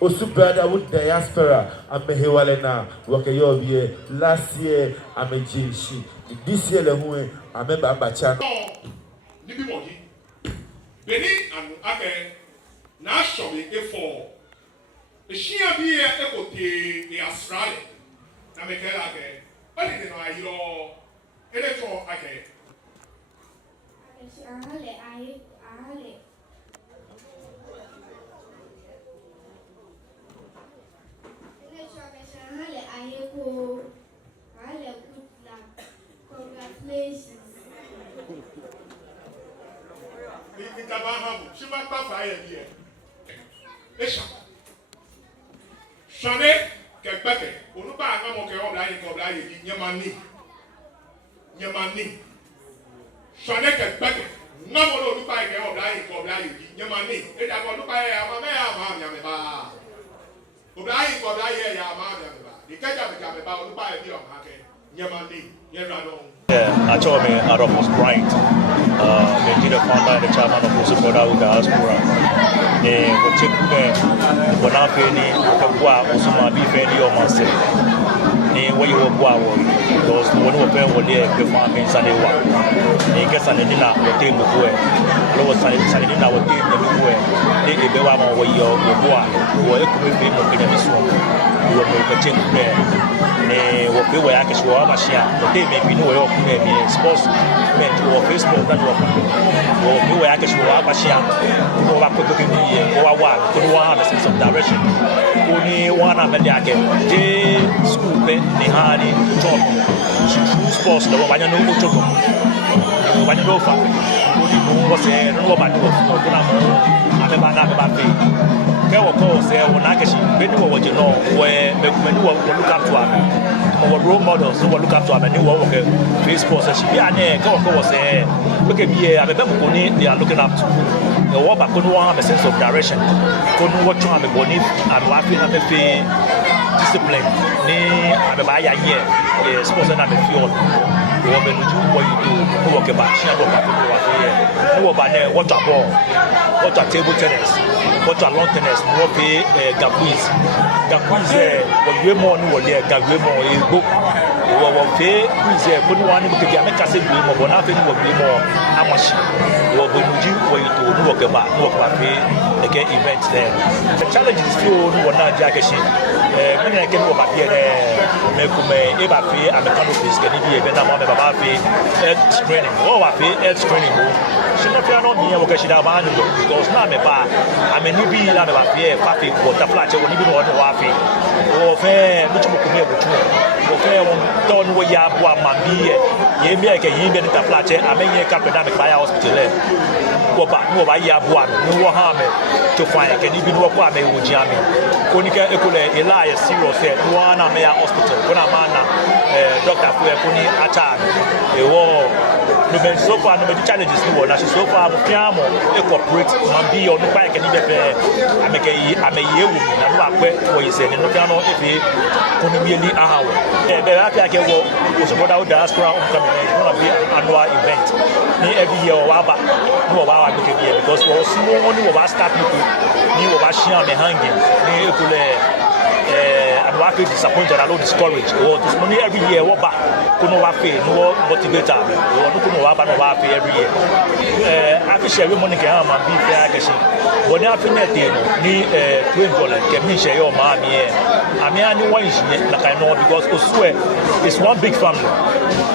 Osu Brotherhood Diaspora, I'm a Hewalena, Wakayo, last year, I'm a Jishi. This year, I'm a member of Bacha. Nibimogi, Benny and Ake, National A4. The Shia be a echo the Australian. Namekela, but it is my law. Electro Ake. She might fire here. Shane, get back. Unuba, I'm okay. All lying for lying. Yamani. Shane, get back. No more look by all lying for lying. Yamani. It I want to buy a man. Yamaba. Lying for lying. Yamaba. The catcher become about to buy a deal. Yamani. Yarano. I told me Adam was bright. The founder and the chairman of Osu Brotherhood Diaspora. What you when I feel Osu be fairly or myself. What you because when we were what they perform in Sunday one. Guess I didn't know what they were. Lower Sunday now, what they were. They gave a one way or boy, who were equipping of the song. You were make a change there. What we were actually our machine, but they may be no way of sports meant to our Facebook that we were actually our machine. Go back to the sense of direction. Only one American, J school, the Hardy, Tom, sports, the one you know, when you go for what's a no about there were calls there when I guess what you know where when you look up to our role models who will look up to our new work Facebook says yeah was there look at me I remember they are looking up to the war back couldn't have a sense of direction couldn't watch on the body and laughing at the discipline I'm a year sports and I'm a field what you do who walk about share what a ball what a table tennis what a long tennis what be gaquiz what you more no there gawemo is book what pay is put one to get make us be more nothing will be more how much what you do what you do walk about pay again events there the challenge is few no na jagashi when I came over here me eba pay and the canopy can be a better one about pay health screening or health screening she not me what she da man because na me ba I'm a newbie na me ba pay papi water flat when you want to wafi o fe mucho kume butu o fe won don wo ya bo ambi ye mi eke yin be ta flat amenye kapeda me buy hospital wo ba ya bo an no wo ha me to find can you be no kwa me wo jiame konika ekole Elias serious no na me hospital kuna mana Dr. Fuekuni Acha. So far, no challenges no one. So far, Fiamo, corporate, Mambi, or no bike, and even I'm a year and no what you said, and no piano if he couldn't really a hour. I can go Osu Brotherhood Diaspora homecoming. It's going to be an annual event. Every year, no wow, because we also only about start new about Shiam hanging. I'm working disappointed, I don't discourage. Or this money every year, what back? Couldn't work pay, no motivator, or no couldn't work pay every year. I fish every money can have and be fair. But now, ni $20 can me share your mommy. I mean, I know one is like I know because Osu is one big family.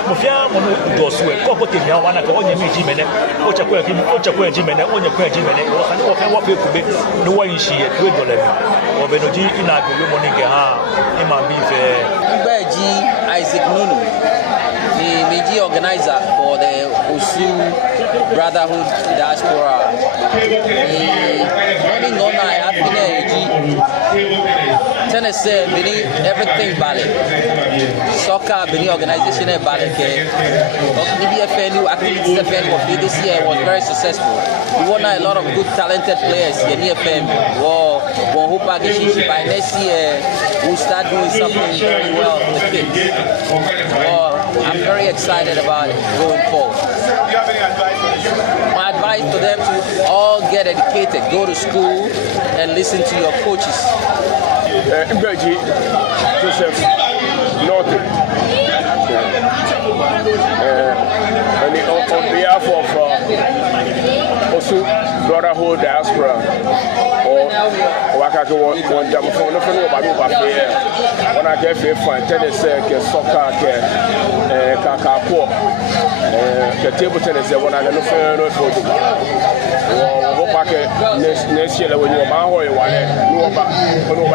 Mufia mono Osu, couple things now one on your Jimene, Ochakwe Jimene, on your Jimene, or I know what people be no one is here, $20. Or Benoji in a good morning. Isaac Nunu, the media organizer for the Osu Brotherhood Diaspora. Morning on I have been Tennessee, Bini, everything ballet. Soccer, Bini organization and ballet. Activities this year was very successful. We won a lot of good, talented players here near FM. By next year, we'll start doing something very well for the kids. I'm very excited about it going forward. Do you have any advice for them? My advice for them to all get educated, go to school, and listen to your coaches. Mbeji Joseph Norton. And on behalf of Osu Brotherhood Diaspora, or Wakaka one jam for no about when I get fair fine, tennis, soccer, Kakako, table tennis, when I don't know for the next year when you're Mahoy, one, no,